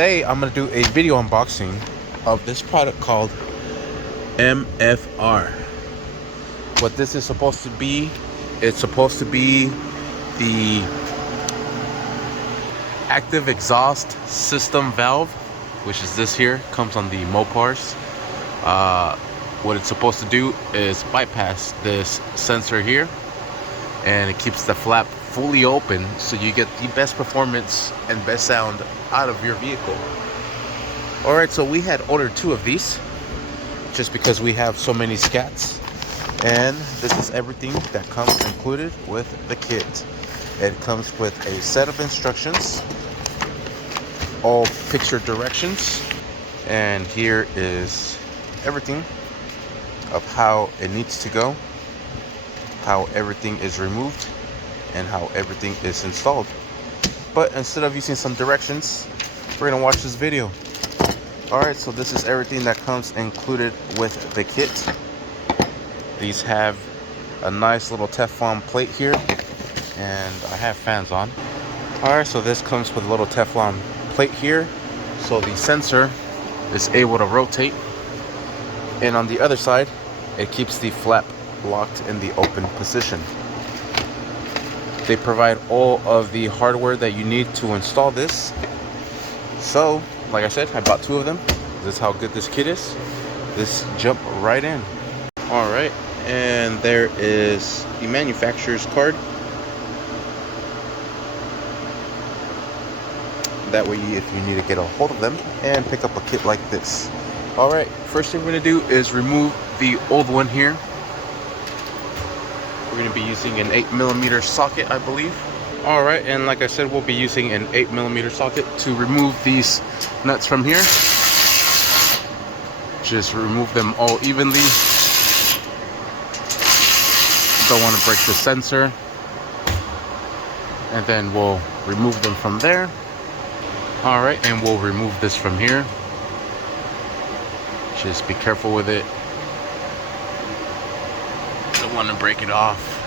today I'm going to do a video unboxing of this product called MFR. What this is supposed to be, it's supposed to be the active exhaust system valve, which is this here, comes on the MOPARs. What it's supposed to do is bypass this sensor here, and it keeps the flap fully open so you get the best performance and best sound out of your vehicle. Alright, so we had ordered 2 of these just because we have so many scats, and this is everything that comes included with the kit. It comes with a set of instructions, all picture directions, and here is everything of how it needs to go, how everything is removed, and how everything is installed. But instead of using some directions, we're gonna watch this video. Alright, so this is everything that comes included with the kit. These have a nice little Teflon plate here, and I have fans on. Alright, so this comes with a little Teflon plate here, so the sensor is able to rotate, and on the other side it keeps the flap locked in the open position. They provide all of the hardware that you need to install this. So like I said, I bought 2 of them. This is how good this kit is. This jump right in. Alright, and there is the manufacturer's card. That way if you need to get a hold of them and pick up a kit like this. Alright, first thing we're going to do is remove the old one here. We're going to be using an 8mm socket, I believe. Alright, and like I said, we'll be using an 8mm socket to remove these nuts from here. Just remove them all evenly. Don't want to break the sensor. And then we'll remove them from there. Alright, and we'll remove this from here. Just be careful with it. Don't want to break it off.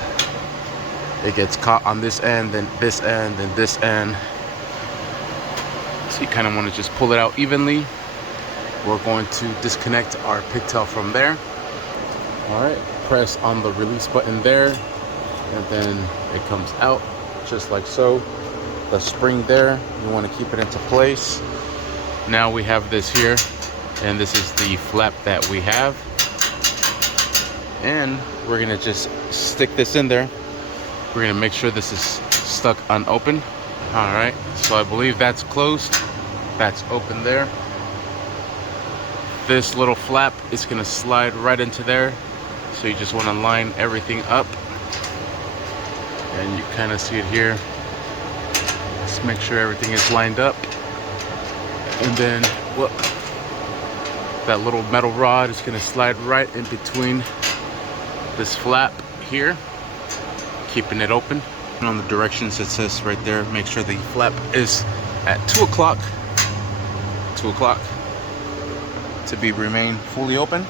It gets caught on this end, then this end, then this end. So you kind of want to just pull it out evenly. We're going to disconnect our pigtail from there. Alright, press on the release button there, and then it comes out just like so. The spring there, you want to keep it into place. Now we have this here, and this is the flap that we have. And we're going to just stick this in there. We're going to make sure this is stuck unopened. Alright, so I believe that's closed. That's open there. This little flap is going to slide right into there. So you just want to line everything up. And you kind of see it here. Just make sure everything is lined up. And then, look, that little metal rod is going to slide right in between this flap here, keeping it open. And on the directions it says right there, make sure the flap is at 2 o'clock. 2 o'clock to remain fully open.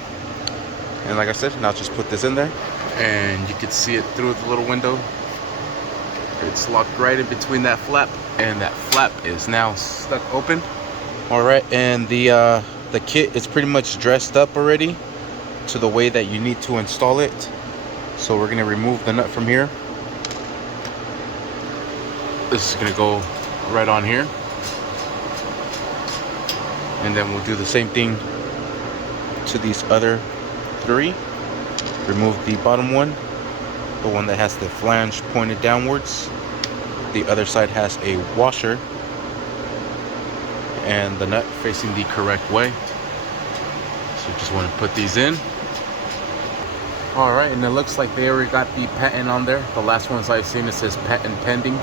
And like I said, now just put this in there, and you can see it through the little window. It's locked right in between that flap, and that flap is now stuck open. Alright, and the kit is pretty much dressed up already to the way that you need to install it. So we're going to remove the nut from here. This is going to go right on here, and then we'll do the same thing to these other 3. Remove the bottom one, the one that has the flange pointed downwards. The other side has a washer and the nut facing the correct way. So you just want to put these in. Alright, and it looks like they already got the patent on there. The last ones I've seen, it says patent pending.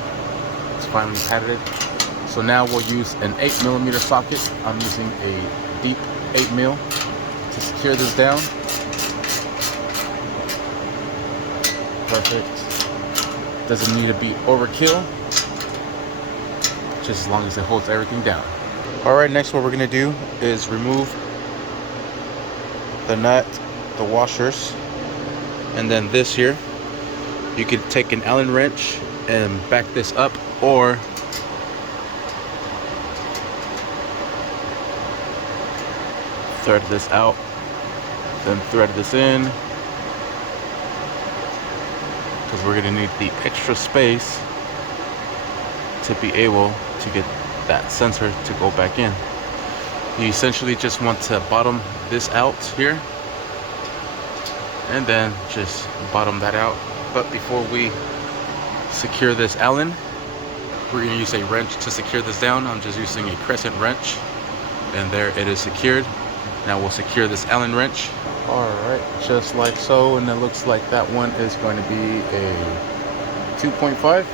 It's finally patented. So now we'll use an 8mm socket. I'm using a deep 8mm to secure this down. Perfect. Doesn't need to be overkill, just as long as it holds everything down. Alright, next what we're going to do is remove the nut, the washers, and then this here. You could take an Allen wrench and back this up, or thread this out, then thread this in, because we're gonna need the extra space to be able to get that sensor to go back in. You essentially just want to bottom this out here and then just bottom that out. But before we secure this Allen, we're going to use a wrench to secure this down. I'm just using a crescent wrench, and there it is secured. Now we'll secure this Allen wrench. All right, just like so, and it looks like that one is going to be a 2.5.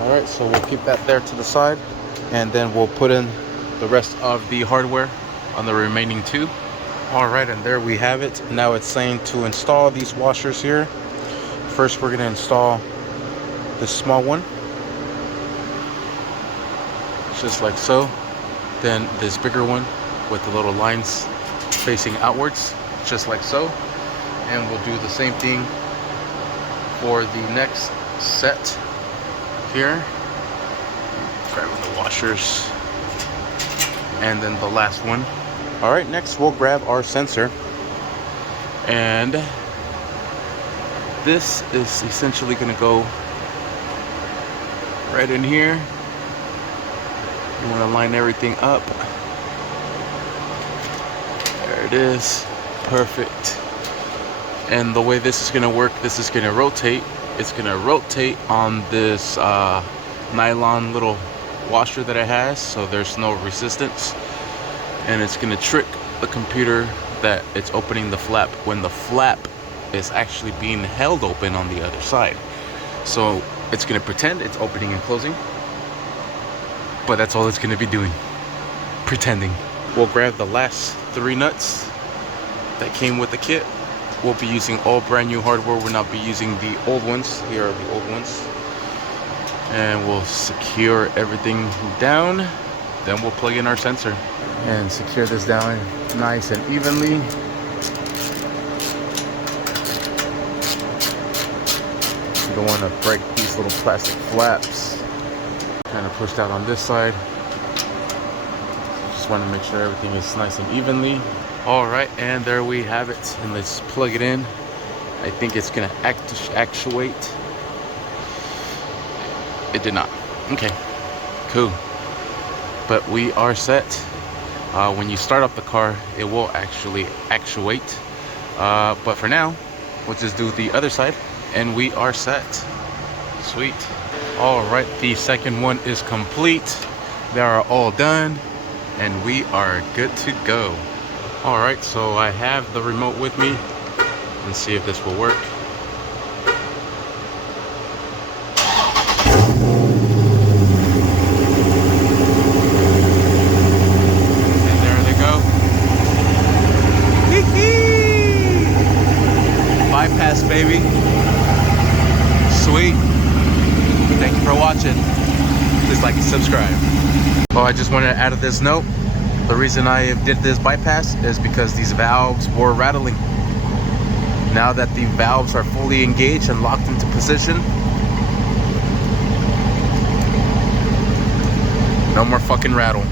All right, so we'll keep that there to the side, and then we'll put in the rest of the hardware on the remaining two. All right, and there we have it. Now it's saying to install these washers here. First, we're going to install this small one, just like so. Then this bigger one with the little lines facing outwards, just like so. And we'll do the same thing for the next set here. Grabbing the washers, and then the last one. All right, next we'll grab our sensor, and this is essentially going to go right in here. You want to line everything up. There it is, perfect. And the way this is going to work, this is going to rotate. It's going to rotate on this nylon little washer that it has, so there's no resistance. And it's going to trick the computer that it's opening the flap when the flap is actually being held open on the other side. So it's going to pretend it's opening and closing, but that's all it's going to be doing, pretending. We'll grab the last 3 nuts that came with the kit. We'll be using all brand new hardware. We'll not be using the old ones. Here are the old ones. And we'll secure everything down. Then we'll plug in our sensor and secure this down nice and evenly. You don't want to break these little plastic flaps. Kind of pushed out on this side. Just want to make sure everything is nice and evenly. All right, and there we have it. And let's plug it in. I think it's gonna actuate. It did not. Okay, cool. But we are set. When you start up the car, it will actually actuate. But for now, we'll just do the other side, and we are set. Sweet. All right, the second one is complete. They are all done, and we are good to go. All right, so I have the remote with me. Let's see if this will work. And there they go. Bypass, baby. Sweet. Thank you for watching. Please like and subscribe. Oh, I just wanted to add this note. The reason I did this bypass is because these valves were rattling. Now that the valves are fully engaged and locked into position, no more fucking rattle.